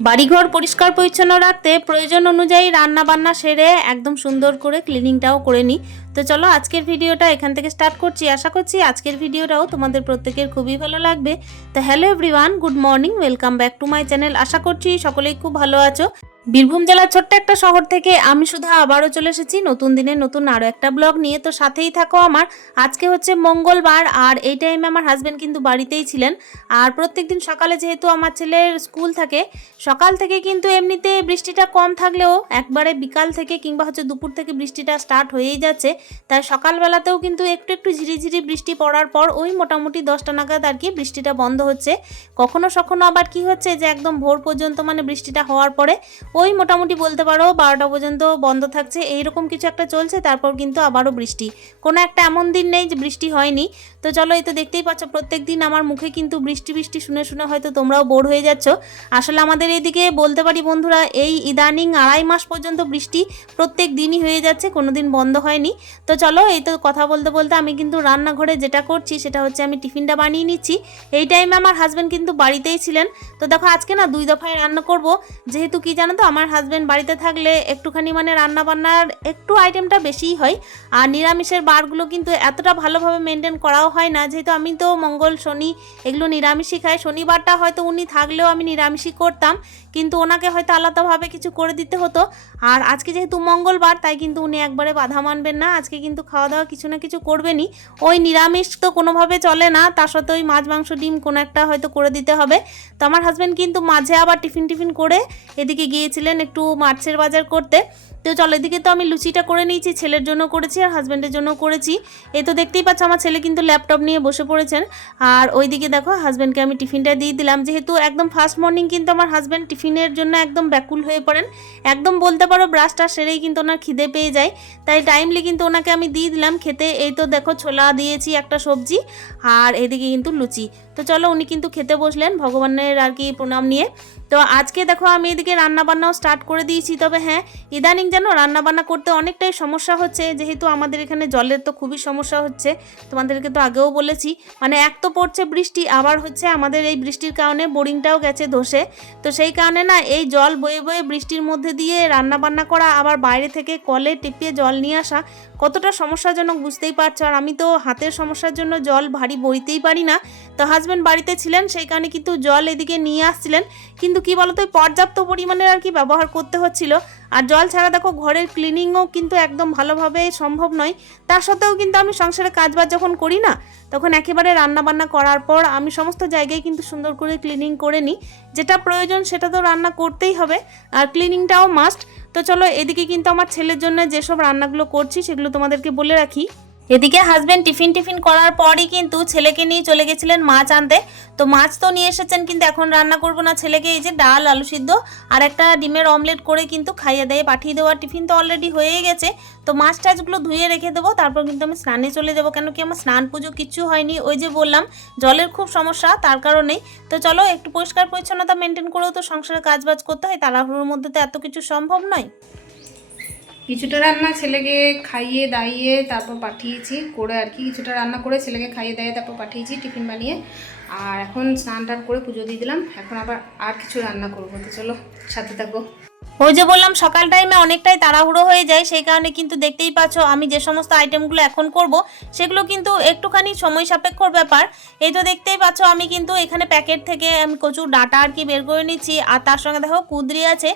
বাড়িঘর পরিষ্কার পরিচ্ছন্ন রাখতে প্রয়োজন অনুযায়ী রান্না বান্না সেরে একদম সুন্দর করে ক্লিনিংটাও করে নিই। তো চলো আজকের ভিডিওটা এখান থেকে স্টার্ট করছি। আশা করছি আজকের ভিডিওটাও তোমাদের প্রত্যেকের খুবই ভালো লাগবে। তো hello everyone good morning welcome back to my channel আশা করছি সকলেই খুব ভালো আছো। বীরভূম জেলার ছোট্ট একটা শহর থেকে আমি শুধু আবারও চলে এসেছি নতুন দিনে নতুন আরও একটা ব্লগ নিয়ে। তো সাথেই থাকো আমার। আজকে হচ্ছে মঙ্গলবার আর এই টাইমে আমার হাজব্যান্ড কিন্তু বাড়িতেই ছিলেন। আর প্রত্যেক দিন সকালে যেহেতু আমার ছেলের স্কুল থাকে, সকাল থেকে কিন্তু এমনিতে বৃষ্টিটা কম থাকলেও একবারে বিকাল থেকে কিংবা হচ্ছে দুপুর থেকে বৃষ্টিটা স্টার্ট হয়েই যাচ্ছে। তাই সকালবেলাতেও কিন্তু একটু একটু ঝিরিঝিরি বৃষ্টি পড়ার পর ওই মোটামুটি দশটা নাগাদ আর কি বৃষ্টিটা বন্ধ হচ্ছে। কখনো সখনো আবার কি হচ্ছে যে একদম ভোর পর্যন্ত মানে বৃষ্টিটা হওয়ার পরে ওই মোটামুটি বলতে পারো বারোটা পর্যন্ত বন্ধ থাকছে, এইরকম কিছু একটা চলছে, তারপর কিন্তু আবারও বৃষ্টি। কোনো একটা এমন দিন নেই যে বৃষ্টি হয়নি। তো চলো এই তো দেখতেই পাচ্ছ প্রত্যেক দিন আমার মুখে কিন্তু বৃষ্টি বৃষ্টি শুনে শুনে হয়তো তোমরাও বোর হয়ে যাচ্ছ। আসলে আমাদের এদিকে বলতে পারি বন্ধুরা, এই ইদানিং আড়াই মাস পর্যন্ত বৃষ্টি প্রত্যেক দিনই হয়ে যাচ্ছে, কোনো দিন বন্ধ হয়নি। তো চলো এই তো কথা বলতে বলতে আমি কিন্তু রান্নাঘরে যেটা করছি সেটা হচ্ছে আমি টিফিনটা বানিয়ে নিচ্ছি। এই টাইমে আমার হাজব্যান্ড কিন্তু বাড়িতেই ছিলেন। তো দেখো আজকে না দুই দফায় রান্না করব। যেহেতু কি জানো তো, আমার হাজব্যান্ড বাড়িতে থাকলে একটুখানি মানে রান্না বান্নার একটু আইটেমটা বেশিই হয়। আর নিরামিষের বারগুলো কিন্তু এতটা ভালোভাবে মেনটেন করাও হয় না। যেহেতু আমি তো মঙ্গল, শনি এগুলো নিরামিষই খাই। শনিবারটা হয়তো উনি থাকলেও আমি নিরামিষই করতাম। কিন্তু ওনাকে হয়তো আলাদাভাবে কিছু করে দিতে হতো। আর আজকে যেহেতু মঙ্গলবার, তাই কিন্তু উনি একবারে বাধা মানবেন না। আজকে কিন্তু খাওয়া দাওয়া কিছু না কিছু করবেনই। ওই নিরামিষ তো কোনোভাবে চলে না তার সাথে ওই মাছ, মাংস, ডিম কোনো একটা হয়তো করে দিতে হবে। তো আমার হাজব্যান্ড কিন্তু মাঝে আবার টিফিন টিফিন করে এদিকে গিয়েছিলেন একটু মাছের বাজার করতে। তো চলো, এদিকে তো আমি লুচিটা করে নিয়েছি, ছেলের জন্য করেছি আর হাজব্যান্ডের জন্য করেছি। এ তো দেখতেই পাচ্ছ, আমার ছেলে কিন্তু ল্যাপটপ নিয়ে বসে পড়েছেন। আর ওইদিকে দেখো হাজব্যান্ডকে আমি টিফিনটা দিয়ে দিলাম। যেহেতু একদম ফার্স্ট মর্নিং কিন্তু আমার হাজব্যান্ড টিফিনের জন্য একদম ব্যাকুল হয়ে পড়েন। একদম বলতে পারো ব্রাশটা সেরেই কিন্তু ওনার খিদে পেয়ে যায়। তাই টাইমলি কিন্তু ওনাকে আমি দিয়ে দিলাম খেতে। এই তো দেখো, ছোলা দিয়েছি একটা সবজি, আর এদিকে কিন্তু লুচি। তো চলো উনি কিন্তু খেতে বসলেন ভগবানের আর কি প্রণাম নিয়ে। তো আজকে দেখো আমি এদিকে রান্নাবান্নাও স্টার্ট করে দিয়েছি, তবে হ্যাঁ ইদানিং যেন রান্নাবান্না করতে অনেকটাই সমস্যা হচ্ছে, যেহেতু আমাদের এখানে জলের তো খুবই সমস্যা হচ্ছে, তোমাদেরকে তো আগেও বলেছি মানে এক তো পড়ছে বৃষ্টি, আবার হচ্ছে আমাদের এই বৃষ্টির কারণে বোরিংটাও গেছে ধসে। তো সেই কারণে না, এই জল বয়ে বয়ে বৃষ্টির মধ্যে দিয়ে রান্নাবান্না করা, আবার বাইরে থেকে কলে টিপিয়ে জল নিয়ে আসা, কতটা সমস্যাজনক বুঝতেই পারছ। আর আমি তো হাতের সমস্যার জন্য জল ভারী বইতেই পারি না। তো হাজব্যান্ড বাড়িতে ছিলেন, সেই কারণে কিন্তু জল এদিকে নিয়ে আসছিলেন। কিন্তু কি বলতো পর্যাপ্ত পরিমাণের আর কি ব্যবহার করতে হচ্ছিল। আর জল ছাড়া দেখো, ঘরের ক্লিনিংও কিন্তু একদম ভালোভাবে সম্ভব নয়। তার সত্ত্বেও কিন্তু আমি সংসারে কাজবাজ যখন করি না, তখন একেবারে রান্নাবান্না করার পর আমি সমস্ত জায়গায় কিন্তু সুন্দর করে ক্লিনিং করে নিই। যেটা প্রয়োজন সেটা তো রান্না করতেই হবে, আর ক্লিনিংটাও মাস্ট তো চলো, এদিকে কিন্তু আমার ছেলের জন্য যেসব রান্নাগুলো করছি, সেগুলো তোমাদেরকে বলে রাখি। এদিকে হাজবেন্ড টিফিন টিফিন করার পরই কিন্তু ছেলেকে নিয়ে চলে গেছিলেন মাছ আনতে। তো মাছ তো নিয়ে এসেছেন কিন্তু এখন রান্না করব না। ছেলেকে এই যে ডাল, আলু সিদ্ধ আর একটা ডিমের অমলেট করে কিন্তু খাইয়ে দেয়। পাঠিয়ে দেওয়ার টিফিন তো অলরেডি হয়েই গেছে। তো মাছ টাছগুলো ধুয়ে রেখে দেবো, তারপর কিন্তু আমি স্নানে চলে যাব। কেন কি আমার স্নান পুজো কিচ্ছু হয়নি। ওই যে বললাম, জলের খুব সমস্যা, তার কারণেই। তো চলো, একটু পরিষ্কার পরিচ্ছন্নতা মেনটেন করেও তো সংসারে কাজ বাজ করতে হয়। তাড়াহুড়োর মধ্যে তো এত কিছু সম্ভব নয়। কিছুটা রান্না ছেলেকে খাইয়ে দাইয়ে তারপর পাঠিয়েছি, করে আর কি কিছুটা রান্না করে ছেলেকে খাইয়ে দাইয়ে তারপর পাঠিয়েছি টিফিন বানিয়ে। আর এখন স্নান টান করে পুজো দিয়ে দিলাম, এখন আবার আর কিছু রান্না করব। তো চলো, সাথে থাকো। ওই যে বললাম, সকাল টাইমে অনেকটাই তাড়াহুড়ো হয়ে যায়, সেই কারণে কিন্তু দেখতেই পাচ্ছ আমি যে সমস্ত আইটেমগুলো এখন করব, সেগুলো কিন্তু একটুখানি সময় সাপেক্ষর ব্যাপার। এই তো দেখতেই পাচ্ছ আমি কিন্তু এখানে প্যাকেট থেকে আমি কচুর ডাটা আর কি বের করে নিচ্ছি, আর তার সঙ্গে দেখো কুদরি আছে,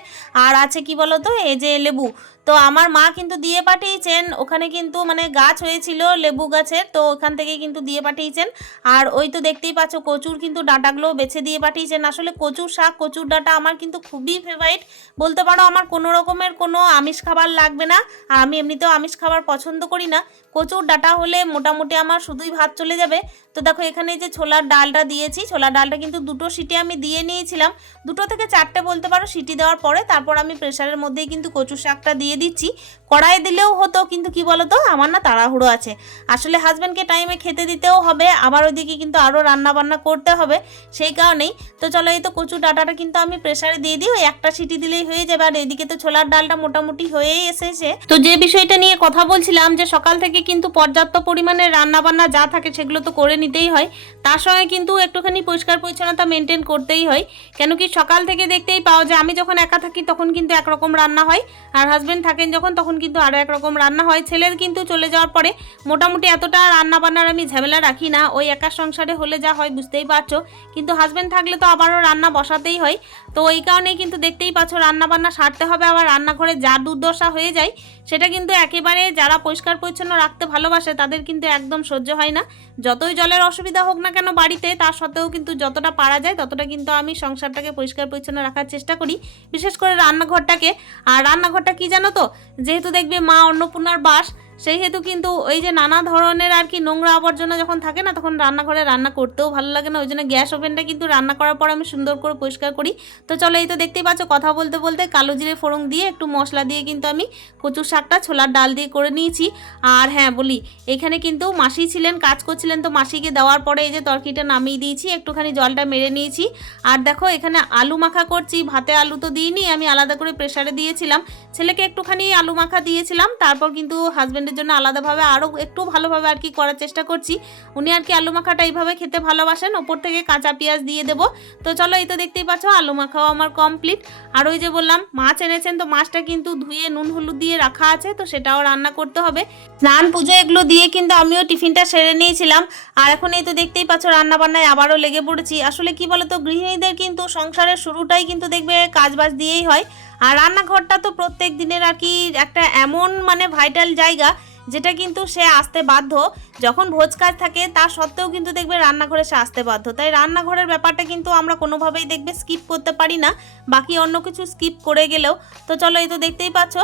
আর আছে কি বলো তো এই যে লেবু। তো আমার মা কিন্তু দিয়ে পাঠিয়েছেন। ওখানে কিন্তু মানে গাছ হয়েছিল, লেবু গাছের, তো ওখান থেকে কিন্তু দিয়ে পাঠিয়েছেন। আর ওই তো দেখতেই পাচ্ছ, কচুর কিন্তু ডাটাগুলো বেছে দিয়ে পাঠিয়েছেন। আসলে কচুর শাক, কচুর ডাঁটা আমার কিন্তু খুবই ফেভারিট বলতে পারো আমার কোনো রকমের কোনো আমিষ খাবার লাগবে না, আর আমি এমনিতেও আমিষ খাবার পছন্দ করি না। কচুর ডাঁটা হলে মোটামুটি আমার শুধুই ভাত চলে যাবে। তো দেখো এখানে যে ছোলার ডালটা দিয়েছি, ছোলার ডালটা কিন্তু দুটো সিটি আমি দিয়ে নিয়েছিলাম। দুটো থেকে চারটে বলতে পারো সিটি দেওয়ার পরে, তারপর আমি প্রেশারের মধ্যেই কিন্তু কচুর শাকটা দিয়ে দিয়ে দিচ্ছি। কড়াই দিলেও হতো, কিন্তু কি বলতো? আমার না তাড়াহুড়ো আছে। আসলে হাজব্যান্ডকে টাইমে খেতে দিতেও হবে, আবার ওইদিকে কিন্তু আরও রান্না বান্না করতে হবে, সেই কারণেই। তো চলো, এই তো কচু ডাটাটা কিন্তু আমি প্রেশারে দিয়ে দিই, ওই একটা সিটি দিলেই হয়ে যাবে। আর এদিকে তো ছোলার ডালটা মোটামুটি হয়েই এসেছে। তো যে বিষয়টা নিয়ে কথা বলছিলাম, যে সকাল থেকে কিন্তু পর্যাপ্ত পরিমাণে রান্না বান্না যা থাকে সেগুলো তো করে নিতেই হয়, তার সঙ্গে কিন্তু একটুখানি পরিষ্কার পরিচ্ছন্নতা মেনটেন করতেই হয়। কেন কি সকাল থেকে দেখতেই পাও যে আমি যখন একা থাকি, তখন কিন্তু একরকম রান্না হয়। আর হাজব্যান্ড থাকেন যখন, তখন কিন্তু আরও একরকম রান্না হয়। ছেলের কিন্তু চলে যাওয়ার পরে মোটামুটি এতটা রান্না বান্নার আমি ঝামেলা রাখি না। ওই একা সংসারে হলে যা হয়, বুঝতেই পারছ। কিন্তু হাজব্যান্ড থাকলে তো আবারও রান্না বসাতেই হয়। তো এই কারণেই কিন্তু দেখতেই পাচ্ছ রান্না বান্না সারতে হবে। আবার রান্নাঘরে যা দুর্দশা হয়ে যায়, সেটা কিন্তু একেবারে যারা পরিষ্কার পরিচ্ছন্ন রাখতে ভালোবাসে, তাদের কিন্তু একদম সহ্য হয় না। যতই জলের অসুবিধা হোক না কেন বাড়িতে, তার সত্ত্বেও কিন্তু যতটা পারা যায়, ততটা কিন্তু আমি সংসারটাকে পরিষ্কার পরিচ্ছন্ন রাখার চেষ্টা করি। বিশেষ করে রান্নাঘরটাকে। আর রান্নাঘরটা কি জানো তো? যেহেতু দেখবে মা অন্নপূর্ণার বাস সেই হেতু কিন্তু ওই যে নানা ধরনের আর কি নোংরা আবর্জনা যখন থাকে না, তখন রান্নাঘরে রান্না করতেও ভালো লাগে না। ওই জন্য গ্যাস ওভেনটা কিন্তু রান্না করার পর আমি সুন্দর করে পরিষ্কার করি। তো চলো এই তো দেখতেই পাচ্ছ, কথা বলতে বলতে কালো জিরে ফোড়ন দিয়ে একটু মশলা দিয়ে কিন্তু আমি কচুর শাকটা ছোলার ডাল দিয়ে করে নিয়েছি। আর হ্যাঁ বলি এখানে কিন্তু মাসি ছিলেন, কাজ করছিলেন, তো মাসিকে দেওয়ার পরে এই যে তরকিটা নামিয়ে দিয়েছি, একটুখানি জলটা মেরে নিয়েছি। আর দেখো এখানে আলু মাখা করছি, ভাতে আলু তো দিইনি, আমি আলাদা করে প্রেসারে দিয়েছিলাম। ছেলেকে একটুখানি আলু মাখা দিয়েছিলাম, তারপর কিন্তু হাজব্যান্ডের জন্য আলাদাভাবে আরও একটু ভালোভাবে আর কি করার চেষ্টা করছি। উনি আর কি আলু মাখাটা এইভাবে খেতে ভালোবাসেন। ওপর থেকে কাঁচা পেঁয়াজ দিয়ে দেবো। তো চলো এই তো দেখতেই পাচ্ছ আলু মাখাও আমার কমপ্লিট আর ওই যে বললাম, মাছ এনেছেন তো মাছটা কিন্তু ধুয়ে নুন হলুদ দিয়ে রাখা আছে, তো সেটাও রান্না করতে হবে। স্নান, পুজো এগুলো দিয়ে কিন্তু আমিও টিফিনটা সেরে নিয়েছিলাম। আর এখন এই তো দেখতেই পাচ্ছ রান্না বান্নায় আবারও লেগে পড়েছি। আসলে কি বলতো, গৃহিণীদের কিন্তু সংসারের শুরুটাই কিন্তু দেখবে কাজবাজ দিয়েই হয়। আর রান্নাঘরটা তো প্রত্যেক দিনের আর কি একটা এমন মানে ভাইটাল জায়গা, যেটা কিন্তু সে আসতে বাধ্য। যখন ভোজ কাজ থাকে, তা সত্ত্বেও কিন্তু দেখবে রান্নাঘরে সে আসতে বাধ্য। তাই রান্নাঘরের ব্যাপারটা কিন্তু আমরা কোনোভাবেই দেখবে স্কিপ করতে পারি না। বাকি অন্য কিছু স্কিপ করে গেলেও। তো চলো এই তো দেখতেই পাচ্ছ,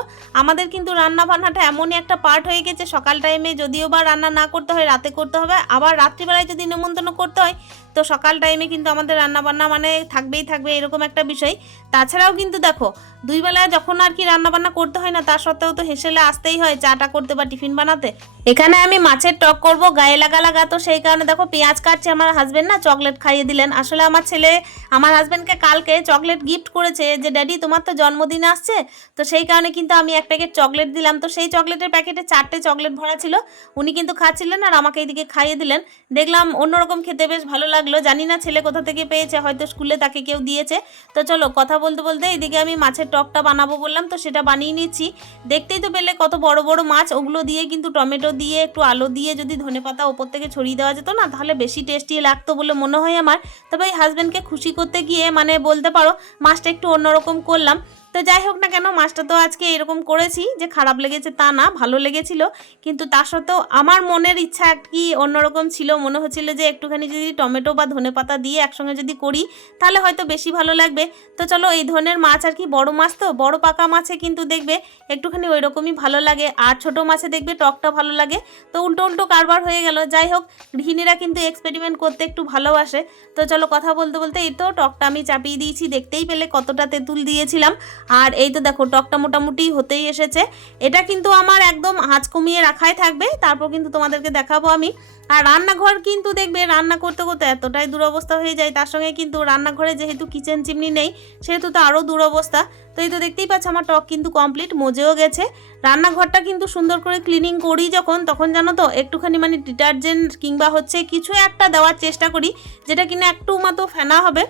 আমাদের কিন্তু রান্না বান্নাটা এমনই একটা পার্ট হয়ে গেছে। সকাল টাইমে যদিও বা রান্না না করতে হয়, রাতে করতে হবে। আবার রাত্রিবেলায় যদি নেমন্তন্ন করতে হয় তো সকাল টাইমে কিন্তু আমাদের রান্না বান্না মানে থাকবেই থাকবে এরকম একটা বিষয়। তাছাড়াও কিন্তু দেখো, দুই বেলায় যখন আর কি রান্না বান্না করতে হয় না তার সত্ত্বেও তো হেসেলে আসতেই হয় চাটা করতে বা টিফিন বানাতে। এখানে আমি মাছের টক করব, গায়ে লাগা লাগা, তো সেই কারণে দেখো পেঁয়াজ কাটছে আমার হাজবেন্ড না চকলেট খাইয়ে দিলেন। আসলে আমার ছেলে, আমার হাজবেন্ডকে কালকে চকলেট গিফট করেছে যে ড্যাডি তোমার তো জন্মদিন আসছে। তো সেই কারণে কিন্তু আমি এক প্যাকেট চকলেট দিলাম। তো সেই চকলেটের প্যাকেটে চারটে চকলেট ভরা ছিল। উনি কিন্তু খাচ্ছিলেন আর আমাকে এইদিকে খাইয়ে দিলেন। দেখলাম অন্যরকম খেতে বেশ ভালো লাগল। জানি না ছেলে কোথা থেকে পেয়েছে, হয়তো স্কুলে তাকে কেউ দিয়েছে। তো চলো কথা বলতে বলতে এইদিকে আমি মাছের টকটা বানাবো বললাম, তো সেটা বানিয়ে নিচ্ছি। দেখতেই তো পেলে কত বড় বড় মাছ, ওগুলো দিয়ে কিন্তু টমেটো দিয়ে, একটু আলু দিয়ে যদি ধনেপাতা ওপর থেকে ছড়িয়ে দেওয়া যেত না, তাহলে বেশি টেস্টি লাগতো বলে মনে হয় আমার। তবে এই হাজব্যান্ডকে খুশি করতে গিয়ে মানে বলতে পারো, মাছটা একটু অন্যরকম করলাম। তো যাই হোক না কেন, মাছটা তো আজকে এরকম করেছি যে খারাপ লেগেছে তা না, ভালো লেগেছিল। কিন্তু তা সত্ত্বেও আমার মনের ইচ্ছা কি অন্যরকম ছিল। মনে হচ্ছিল যে একটুখানি যদি টমেটো বা ধনেপাতা দিয়ে একসঙ্গে যদি করি, তাহলে হয়তো বেশি ভালো লাগবে। তো চলো এই ধরনের মাছ আর কি, বড় মাছ তো, বড় পাকা মাছে কিন্তু দেখবে একটুখানি ওই রকমই ভালো লাগে। আর ছোট মাছে দেখবে টকটা ভালো লাগে। তো উল্টো উল্টো কারবার হয়ে গেল। যাই হোক, গৃহিণীরা কিন্তু এক্সপেরিমেন্ট করতে একটু ভালোবাসে তো চলো কথা বলতে বলতে এই তো টকটা আমি চাপিয়ে দিয়েছি। দেখতেই পেলে কতটা তেঁতুল দিয়েছিলাম। আর এই তো দেখো, টকটা মোটামুটি হতেই এসেছে। এটা কিন্তু আমার একদম আঁচ কমিয়ে রাখাই থাকবে, তারপর কিন্তু তোমাদেরকে দেখাবো আমি। আর রান্নাঘর কিন্তু দেখবে, রান্না করতে করতে এতটাই দুরবস্থা হয়ে যায়, তার সঙ্গে কিন্তু রান্নাঘরে যেহেতু কিচেন চিমনি নেই, সেহেতু তো আরও দুরবস্থা। তো এই তো দেখতেই পাচ্ছ, আমার টক কিন্তু কমপ্লিট মজেও গেছে। রান্নাঘরটা কিন্তু সুন্দর করে ক্লিনিং করি যখন, তখন জানো তো, একটুখানি মানে ডিটারজেন্ট কিংবা হচ্ছে কিছু একটা দেওয়ার চেষ্টা করি, যেটা কিনা একটু মতো ফেনা হবে।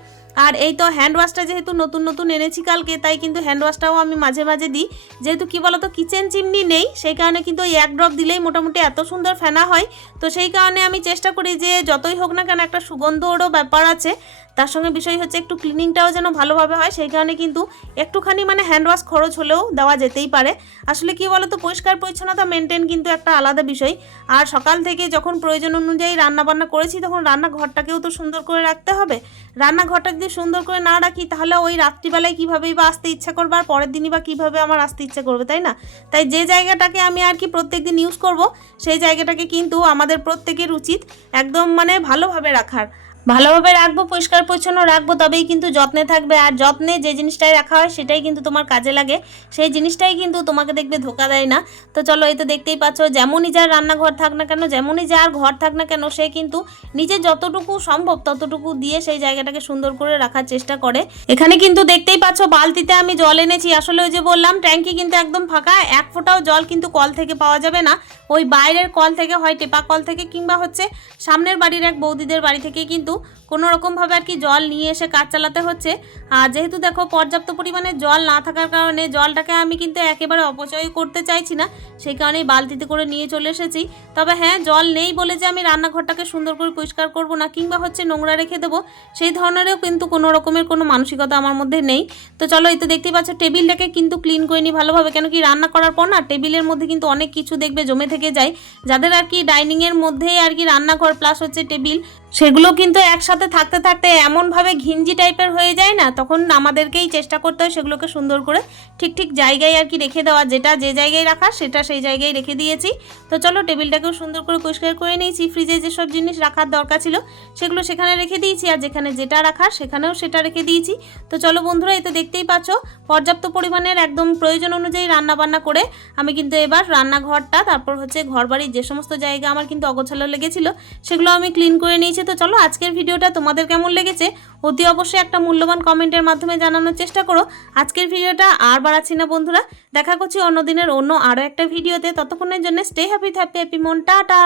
আর এই তো হ্যান্ড ওয়াশটা যেহেতু নতুন নতুন এনেছি কালকে, তাই কিন্তু হ্যান্ড ওয়াশটাও আমি মাঝে মাঝে দিই। যেহেতু কি বলতো কিচেন চিমনি নেই, সেই কারণে কিন্তু ওই এক ড্রপ দিলেই মোটামুটি এত সুন্দর ফেনা হয়। তো সেই কারণে আমি চেষ্টা করি যে যতই হোক না কেন একটা সুগন্ধরও ব্যাপার আছে। তার সঙ্গে বিষয় হচ্ছে একটু ক্লিনিংটাও যেন ভালোভাবে হয়, সেই কারণে কিন্তু একটুখানি মানে হ্যান্ড ওয়াশ খরচ হলেও দেওয়া যেতেই পারে। আসলে কি বলতো, পরিষ্কার পরিচ্ছন্নতা মেনটেন কিন্তু একটা আলাদা বিষয়। আর সকাল থেকে যখন প্রয়োজন অনুযায়ী রান্না বান্না করেছি, তখন রান্নাঘরটাকেও তো সুন্দর করে রাখতে হবে। রান্নাঘরটা যদি সুন্দর করে না রাখি তাহলে ওই রাত্রিবেলায় কীভাবেই বা আসতে ইচ্ছা করবে আর পরের দিনই বা কীভাবে আমার আসতে ইচ্ছা করবে, তাই না? তাই যে জায়গাটাকে আমি আর কি প্রত্যেক দিন ইউজ করব, সেই জায়গাটাকে কিন্তু আমাদের প্রত্যেকের উচিত একদম মানে ভালোভাবে রাখার। ভালোভাবে রাখব, পরিষ্কার, পরিচ্ছন্ন রাখব, তবেই কিন্তু যত্নে থাকবে। আর যত্নে যে জিনিসটাই রাখা হয়, সেটাই কিন্তু তোমার কাজে লাগে। সেই জিনিসটাই কিন্তু তোমাকে দেখবে ধোকা দেয় না। তো চলো, এই তো দেখতেই পাচ্ছ, যেমনই যার রান্নাঘর থাক না কেন, যেমনই যার ঘর থাক না কেন, সে কিন্তু নিজে যতটুকু সম্ভব ততটুকু দিয়ে সেই জায়গাটাকে সুন্দর করে রাখার চেষ্টা করে। এখানে কিন্তু দেখতেই পাচ্ছ, বালতিতে আমি জল এনেছি। আসলে ওই যে বললাম, ট্যাঙ্কি কিন্তু একদম ফাঁকা, এক ফোঁটাও জল কিন্তু কল থেকে পাওয়া যাবে না। ওই বাইরের কল থেকে হয়, টেপা কল থেকে কিংবা হচ্ছে সামনের বাড়ির এক বৌদিদের বাড়ি থেকে কিন্তু কোনো রকমভাবে আর কি জল নিয়ে এসে কাজ চালাতে হচ্ছে। আর যেহেতু দেখো পর্যাপ্ত পরিমাণে জল না থাকার কারণে জলটাকে আমি কিন্তু একেবারে অপচয় করতে চাইছি না, সেই কারণেই বালতিতে করে নিয়ে চলে এসেছি। তবে হ্যাঁ জল নেই বলে যে আমি রান্নাঘরটাকে সুন্দর করে পরিষ্কার করব না কিংবা হচ্ছে নোংরা রেখে দেবো, সেই ধরনেরও কিন্তু কোনো রকমের কোনো মানসিকতা আমার মধ্যে নেই। তো চলো এই তো দেখতেই পাচ্ছ টেবিলটাকে কিন্তু ক্লিন করে নিই ভালোভাবে, কেন কি রান্না করার পর না টেবিলের মধ্যে কিন্তু অনেক কিছু দেখবে জমে থেকে যায়, যাদের আর কি ডাইনিংয়ের মধ্যেই আর কি রান্নাঘর, প্লাস হচ্ছে টেবিল সেগুলো কিন্তু একসাথে থাকতে থাকতে এমনভাবে ঘিঞ্জি টাইপের হয়ে যায় না, তখন আমাদেরকেই চেষ্টা করতে হয় সেগুলোকে সুন্দর করে ঠিক ঠিক জায়গায় আর কি রেখে দেওয়া, যেটা যে জায়গায় রাখা সেটা সেই জায়গায় রেখে দিয়েছি। তো চলো টেবিলটাকেও সুন্দর করে পরিষ্কার করে নিয়েছি, ফ্রিজে যেসব জিনিস রাখার দরকার ছিল সেগুলো সেখানে রেখে দিয়েছি আর যেখানে যেটা রাখার সেখানেও সেটা রেখে দিয়েছি। তো চলো বন্ধুরা এই তো দেখতেই পাচ্ছ পর্যাপ্ত পরিমাণের একদম প্রয়োজন অনুযায়ী রান্না বান্না করে আমি কিন্তু এবার রান্নাঘরটা, তারপর হচ্ছে ঘরবাড়ির যে সমস্ত জায়গা আমার কিন্তু অগোছালো লেগেছিল সেগুলো আমি ক্লিন করে নিয়েছি তো চলো আজকের ভিডিওটা তোমাদের কেমন লেগেছে অতি অবশ্যই একটা মূল্যবান কমেন্টের মাধ্যমে জানানোর চেষ্টা করো। আজকের ভিডিওটা আর বাড়াচ্ছি না, বন্ধুরা। দেখা করছি অন্য দিনের অন্য আরও একটা ভিডিওতে। ততক্ষণের জন্য স্টে হ্যাপি হ্যাপি হ্যাপি মন। টাটা!